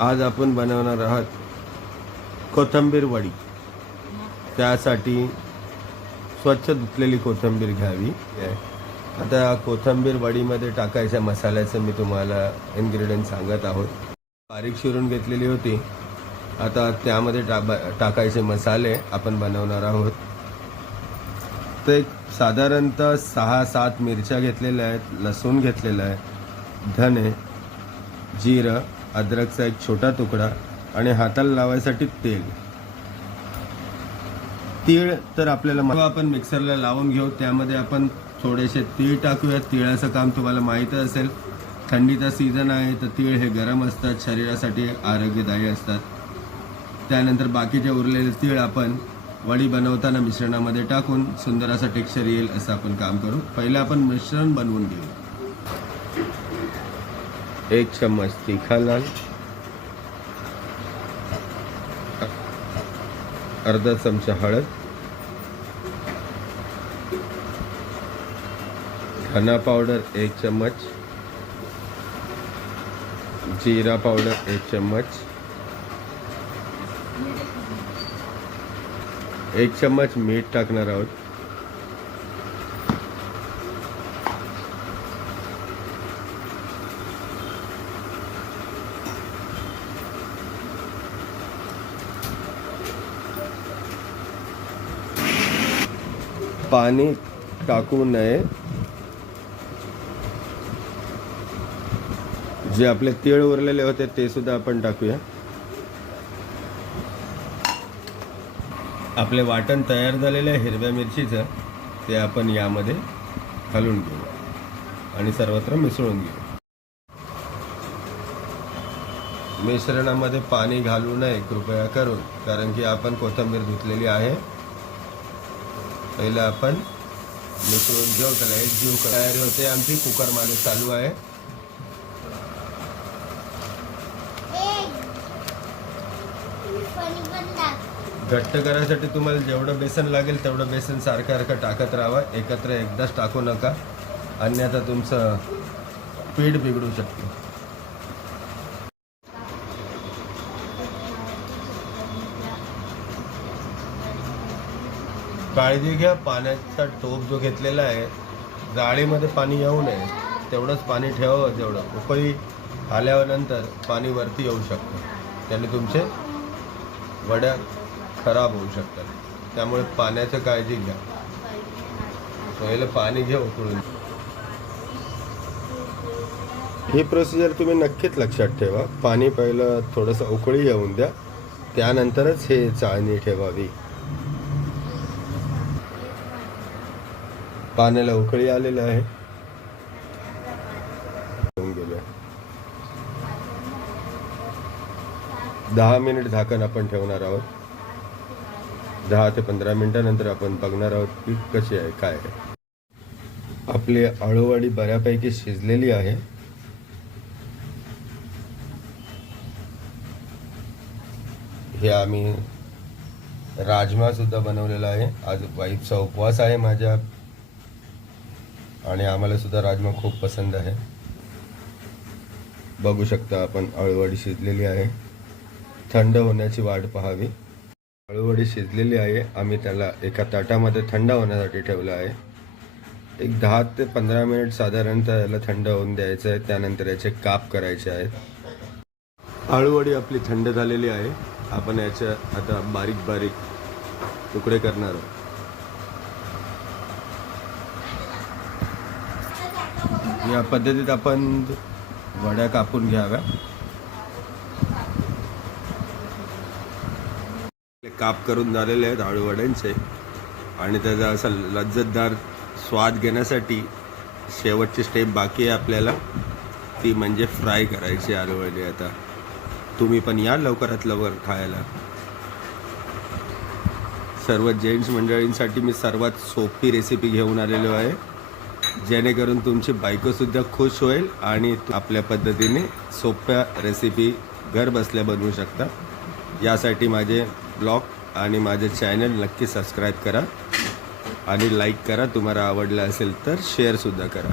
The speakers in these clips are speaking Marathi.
आज आपण बनवणार आहोत कोथिंबीर वडी। त्यासाठी स्वच्छ धुतलेली कोथिंबीर घ्यावी। आता कोथिंबीर वडीमध्ये टाकायच्या मसाल्याचं मी तुम्हाला इन्ग्रेडियंट सांगत आहोत। बारीक चिरून घेतलेली होती। आता त्यामध्ये टाकायचे मसाले आपण बनवणार आहोत। तर एक साधारणतः 6-7 मिरच्या घेतलेल्या आहेत, लसूण घेतलेला आहे, धने, जिरं, अद्रकचा एक छोटा तुकडा आणि हाताला लावायसाठी तेल। तीळ तर आपल्याला आपण मिक्सरला लावून घेऊ। त्यामध्ये आपण थोडेसे तीळ टाकूया। तिळाचं काम तुम्हाला माहीत असेल, थंडीचा सीझन आहे तर तीळ हे गरम असतात, शरीरासाठी आरोग्यदायी असतात। त्यानंतर बाकीचे उरलेले तीळ आपण वडी बनवताना मिश्रणामध्ये टाकून सुंदर असा टेक्स्चर येईल असं आपण काम करू। पहिले आपण मिश्रण बनवून घेऊ। 1 चम्मच तिखा लाल, अर्धा चमचा हळद, धना पावडर 1 चम्मच, जीरा पावडर 1 चम्मच, 1 चम्मच मीठ टाकणार आहोत। पाणी टाकू नये। जे आपले तीळ उरलेले होते ते सुद्धा आपण टाकूया। आपले वाटण तयार झालेले आहे हिरव्या मिरचीचं, ते आपण यामध्ये घालून घेऊ आणि सर्वत्र मिसळून घेऊ। मिश्रणामध्ये पाणी घालू नये कृपया करून, कारण की आपण कोथिंबीर धुतलेली आहे। पहिले आपण मिसळून घेऊ। त्याला एक जीव तयारी होते आमची। कुकर मध्ये चालू आहे। घट्ट करायसाठी तुम्हाला जेवढं बेसन लागेल तेवढं बेसन सारखं टाकत राहावं। एकत्र एकदाच टाकू नका, अन्यथा तुमचं पीठ बिघडू शकते। काळजी घ्या, पाण्याचा टोप जो घेतलेला आहे जाळीमध्ये पाणी येऊ नये, तेवढंच पाणी ठेवावं। जेवढं उकळी आल्यानंतर पाणी वरती येऊ शकतं, त्याने तुमचे वड्या खराब होऊ शकतात। त्यामुळे पाण्याची काळजी घ्या। पहिलं पाणी घ्या उकळून। ही प्रोसिजर तुम्ही नक्कीच लक्षात ठेवा। पाणी पहिलं थोडंसं उकळी येऊन द्या, त्यानंतरच हे चाळणी ठेवावी। पाण्याला उकळी आलेलं आहे। 10 मिनिट झाकण आपण ठेवणार आहोत। 10 ते 15 मिनिटानंतर आपण बघणार आहोत की कशी आहे काय आहे। आपली आळूवडी बऱ्यापैकी शिजलेली आहे। हे आम्ही राजमा सुद्धा बनवलेला आहे। आज वाईफचा उपवास आहे माझ्या, आणि आम्हाला सुद्धा राजमा खूप पसंत आहे। बघू शकता आपण आळूवडी शिजलेली आहे। थंड होण्याची वाट पाहावी। आळूवडी शिजलेली आहे। आम्ही त्याला एका ताटामध्ये थंड होण्यासाठी ठेवलं आहे। एक 10 ते 15 मिनिट साधारणतः याला थंड होऊन द्यायचं आहे। त्यानंतर याचे काप करायचे आहेत। आळूवडी आपली थंड झालेली आहे। आपण याचे आता बारीक बारीक तुकडे करणार आहोत। या पद्धतीत आपण वड्या कापून घ्याव्या। काप करून झालेले आहेत आळू वड्यांचे, आणि त्याचा असा लज्जतदार स्वाद घेण्यासाठी शेवटची स्टेप बाकी आहे आपल्याला, ती म्हणजे फ्राय करायची आळू वडी। आता तुम्ही पण या लवकरात लवकर खायला। सर्व जेंट्स मंडळींसाठी मी सर्वात सोपी रेसिपी घेऊन आलेलो आहे, जेणेकरून तुमची बायकोसुद्धा खुश होईल आणि आपल्या पद्धतीने सोप्या रेसिपी घर बसल्या बनवू शकता। यासाठी माझे ब्लॉग आणि माझे चॅनल नक्की सबस्क्राईब करा आणि लाईक करा। तुम्हाला आवडलं असेल तर शेअरसुद्धा करा।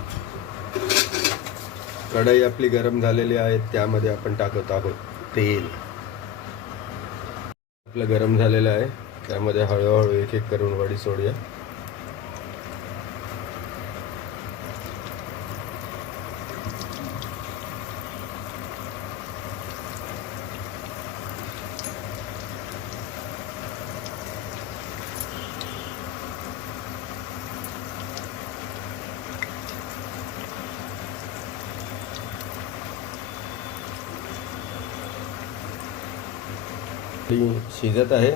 कढई आपली गरम झालेली आहे, त्यामध्ये आपण टाकत आहोत तेल आपलं गरम झालेलं आहे. त्यामध्ये हळूहळू एक एक करून वडी सोडूया. ती शिजत आहे.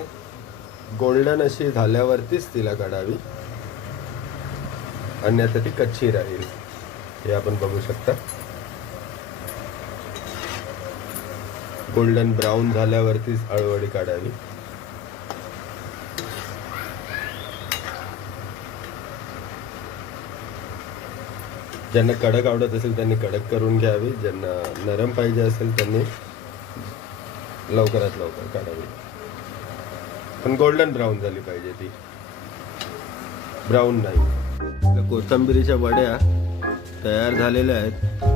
गोल्डन अशी झाल्यावरतीच तिला काढावी, अन्यथा ती कच्ची राहील. हे आपण बघू शकता. गोल्डन ब्राऊन झाल्यावरतीच हळूहळू काढावी. ज्यांना कडक आवडत असेल त्यांनी कडक करून घ्यावी, ज्यांना नरम पाहिजे असेल त्यांनी लवकरात लवकर काढावी. पण गोल्डन ब्राऊन झाली पाहिजे, ती ब्राऊन नाही. कोथिंबिरीच्या वड्या तयार झालेल्या आहेत.